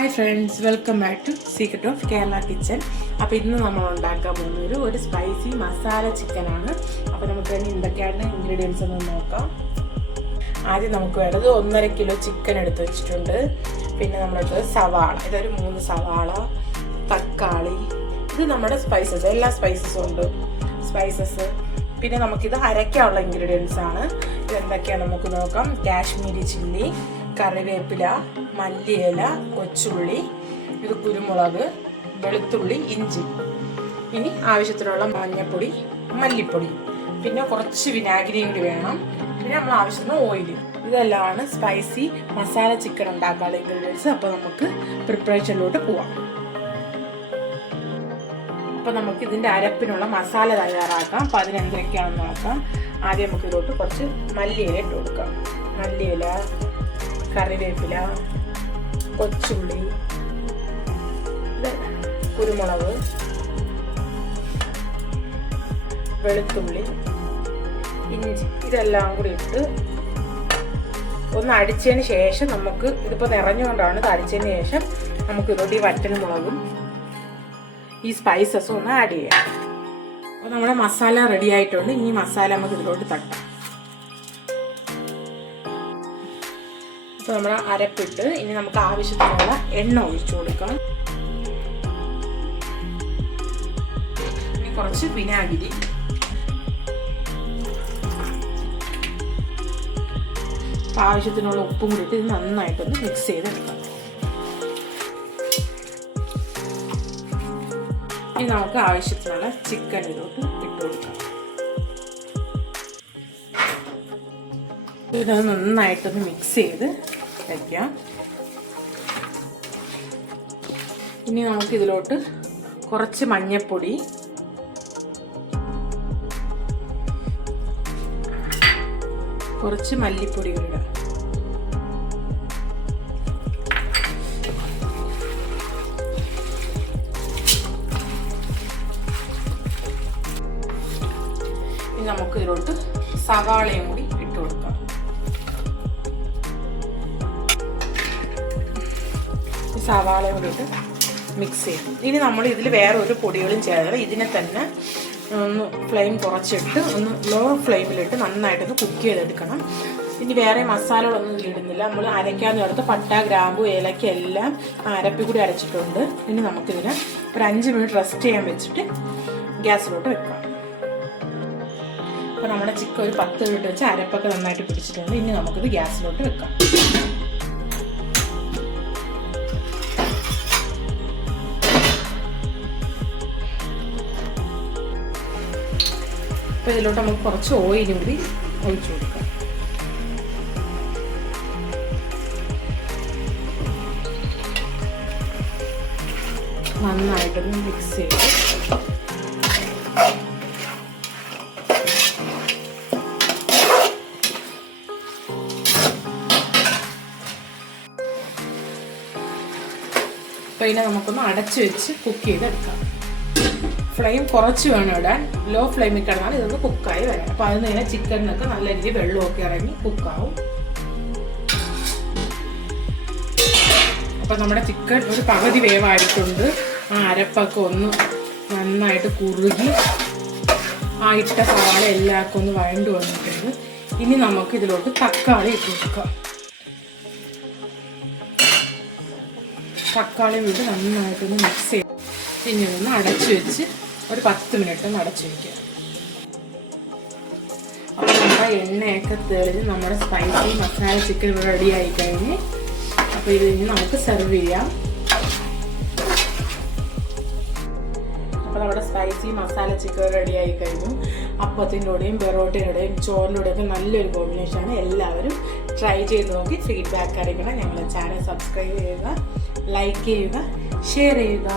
Hi friends, welcome back to secret of Kerala kitchen. അപ്പോൾ ഇന്ന് നമ്മൾ ഉണ്ടാക്കാൻ പോകുന്നത് ഒരു സ്പൈസി മസാല ചിക്കനാണ്. അപ്പോൾ നമുക്ക് ഇനി എന്തൊക്കെയാണ് ഇൻഗ്രീഡിയൻസ് എന്ന് നോക്കാം. ആദ്യം നമുക്ക് വേണ്ടത് 1.5 കിലോ ചിക്കൻ എടുത്ത് വെച്ചിട്ടുണ്ട്. പിന്നെ നമ്മളെടുത്തത് സവാള, ഇതൊരു 3 സവാള, തക്കാളി, ഇത് നമ്മുടെ സ്പൈസസ്, എല്ലാ സ്പൈസസും ഉണ്ട് സ്പൈസസ്. പിന്നെ നമുക്കിത് അരയ്ക്കാനുള്ള ഇൻഗ്രീഡിയൻസ് ആണ്. ഇതെന്തൊക്കെയാണ് നമുക്ക് നോക്കാം. കാശ്മീരി ചില്ലി, കറിവേപ്പില, മല്ലിയില, കൊച്ചുള്ളി, ഇത് കുരുമുളക്, വെളുത്തുള്ളി, ഇഞ്ചി. ഇനി ആവശ്യത്തിനുള്ള മഞ്ഞൾപ്പൊടി, മല്ലിപ്പൊടി, പിന്നെ കുറച്ച് വിനാഗിരിയും കൂടി വേണം. പിന്നെ നമ്മൾ ആവശ്യത്തിന് ഓയിൽ. ഇതെല്ലാമാണ് സ്പൈസി മസാല ചിക്കൻ ഉണ്ടാക്കാനുള്ള ഇൻഗ്രീഡിയൻസ്. അപ്പോൾ നമുക്ക് പ്രിപ്പറേഷനിലോട്ട് പോവാം. അപ്പോൾ നമുക്ക് ഇതിൻ്റെ അരപ്പിനുള്ള മസാല തയ്യാറാക്കാം. അപ്പോൾ അതിനെന്തൊക്കെയാണെന്ന് നോക്കാം. ആദ്യം നമുക്ക് ഇതിലോട്ട് കുറച്ച് മല്ലിയില ഇട്ട് കൊടുക്കാം. മല്ലിയില, കറിവേപ്പില, കൊച്ചുള്ളി, കുരുമുളക്, വെളുത്തുള്ളി, ഇഞ്ചി, ഇതെല്ലാം കൂടി ഇട്ട് ഒന്ന് അടിച്ചതിന് ശേഷം നമുക്ക് ഇതിപ്പോൾ നിറഞ്ഞുകൊണ്ടാണ് ഇത് അടിച്ചതിന് ശേഷം നമുക്ക് ഇതിലോട്ട് ഈ വറ്റൽമുളകും ഈ സ്പൈസസും ഒന്ന് ആഡ് ചെയ്യാം. അപ്പോൾ നമ്മുടെ മസാല റെഡി ആയിട്ടുണ്ട്. ഇനി മസാല നമുക്ക് ഇതിലോട്ട് തട്ടാം. അപ്പോൾ നമ്മൾ അരപ്പിട്ട് ഇനി നമുക്ക് ആവശ്യത്തിനുള്ള എണ്ണ ഒഴിച്ചു കൊടുക്കാം. ഇനി കുറച്ച് വിനാഗിരി, ആവശ്യത്തിനുള്ള ഉപ്പും കൂടി ഇത് നന്നായിട്ടൊന്ന് മിക്സ് ചെയ്തെടുക്കാം. ഇനി നമുക്ക് ആവശ്യത്തിനുള്ള ചിക്കൻ ഇതിലോട്ട് ഇട്ട് കൊടുക്കാം. ഇതൊന്ന് നന്നായിട്ടൊന്ന് മിക്സ് ചെയ്ത് വയ്ക്കാം. ഇനി നമുക്ക് ഇതിലോട്ട് കുറച്ച് മഞ്ഞൾപ്പൊടി, കുറച്ച് മല്ലിപ്പൊടി ഇടാം. ഇനി നമുക്ക് ഇതിലോട്ട് സവാളയും കൂടി ഇട്ട് കൊടുക്കാം. സവാളയും കൂടി ഇട്ട് മിക്സ് ചെയ്യും. ഇനി നമ്മൾ ഇതിൽ വേറെ ഒരു പൊടികളും ചേർത്ത് ഇതിനെ തന്നെ ഒന്ന് ഫ്ലെയിം കുറച്ചിട്ട് ഒന്ന് ലോ ഫ്ലെയിമിലിട്ട് നന്നായിട്ടൊന്ന് കുക്ക് ചെയ്തെടുക്കണം. ഇനി വേറെ മസാലകളൊന്നും ഇതിലിടുന്നില്ല. നമ്മൾ അരയ്ക്കാൻ ചേർത്ത് പട്ട, ഗ്രാമ്പു, ഏലക്ക എല്ലാം അരപ്പി കൂടി അരച്ചിട്ടുണ്ട്. ഇനി നമുക്കിതിനെ ഒരു 5 മിനിറ്റ് റെസ്റ്റ് ചെയ്യാൻ വെച്ചിട്ട് ഗ്യാസിലോട്ട് വെക്കാം. അപ്പോൾ നമ്മുടെ ചിക്കൻ ഒരു 10 മിനിറ്റ് വെച്ച് അരപ്പൊക്കെ നന്നായിട്ട് പിടിച്ചിട്ടുണ്ട്. ഇനി നമുക്കിത് ഗ്യാസിലോട്ട് വെക്കാം. അപ്പോൾ ഇതിലോട്ട് നമുക്ക് കുറച്ച് ഓയിലും കൂടി ഒഴിച്ചു കൊടുക്കാം. നന്നായിട്ടൊന്ന് മിക്സ് ചെയ്ത് അപ്പോൾ ഇതിനെ നമുക്കൊന്ന് അടച്ചു വെച്ച് കുക്ക് ചെയ്തെടുക്കാം. ഫ്ലെയിം കുറച്ച് വേണം ഇടാൻ. ലോ ഫ്ലെയിമിൽ കിടന്നാൽ ഇതൊന്ന് കുക്കായി വരാം. അപ്പോൾ അതിന് തന്നെ ചിക്കനിനൊക്കെ നല്ല രീതിയിൽ വെള്ളമൊക്കെ ഇറങ്ങി കുക്കാവും. അപ്പോൾ നമ്മുടെ ചിക്കൻ ഒരു പകുതി വേവായിട്ടുണ്ട്. ആ അരപ്പൊക്കെ ഒന്ന് നന്നായിട്ട് കുറുകി ആ ഇട്ട സവാള എല്ലാവർക്കും ഒന്ന് വഴണ്ടു വന്നിട്ടുണ്ട്. ഇനി നമുക്ക് ഇതിലോട്ട് തക്കാളി ഇട്ട് കൊടുക്കാം. തക്കാളി ഇട്ട് നന്നായിട്ടൊന്ന് മിക്സ് ചെയ്ത് ഇനി ഒന്ന് അടച്ചു വെച്ച് ഒരു 10 മിനിറ്റ് ഒന്ന് അടച്ചു വയ്ക്കുക. അപ്പോൾ നമ്മുടെ എണ്ണയൊക്കെ തെളിഞ്ഞ് നമ്മുടെ സ്പൈസി മസാല ചിക്കൻ ഇവിടെ റെഡി ആയി കഴിഞ്ഞ് അപ്പോൾ ഇത് ഇനി നമുക്ക് സെർവ് ചെയ്യാം. അപ്പോൾ നമ്മുടെ സ്പൈസി മസാല ചിക്കൻ റെഡി ആയി കഴിഞ്ഞു. അപ്പത്തിൻ്റെയും പൊറോട്ടയുടെയും ചോറിൻ്റെയൊക്കെ നല്ലൊരു കോമ്പിനേഷനാണ്. എല്ലാവരും ട്രൈ ചെയ്ത് നോക്കി ഫീഡ്ബാക്ക് അറിയിക്കണം. ഞങ്ങളുടെ ചാനൽ സബ്സ്ക്രൈബ് ചെയ്യുക, ലൈക്ക് ചെയ്യുക, ഷെയർ ചെയ്യുക.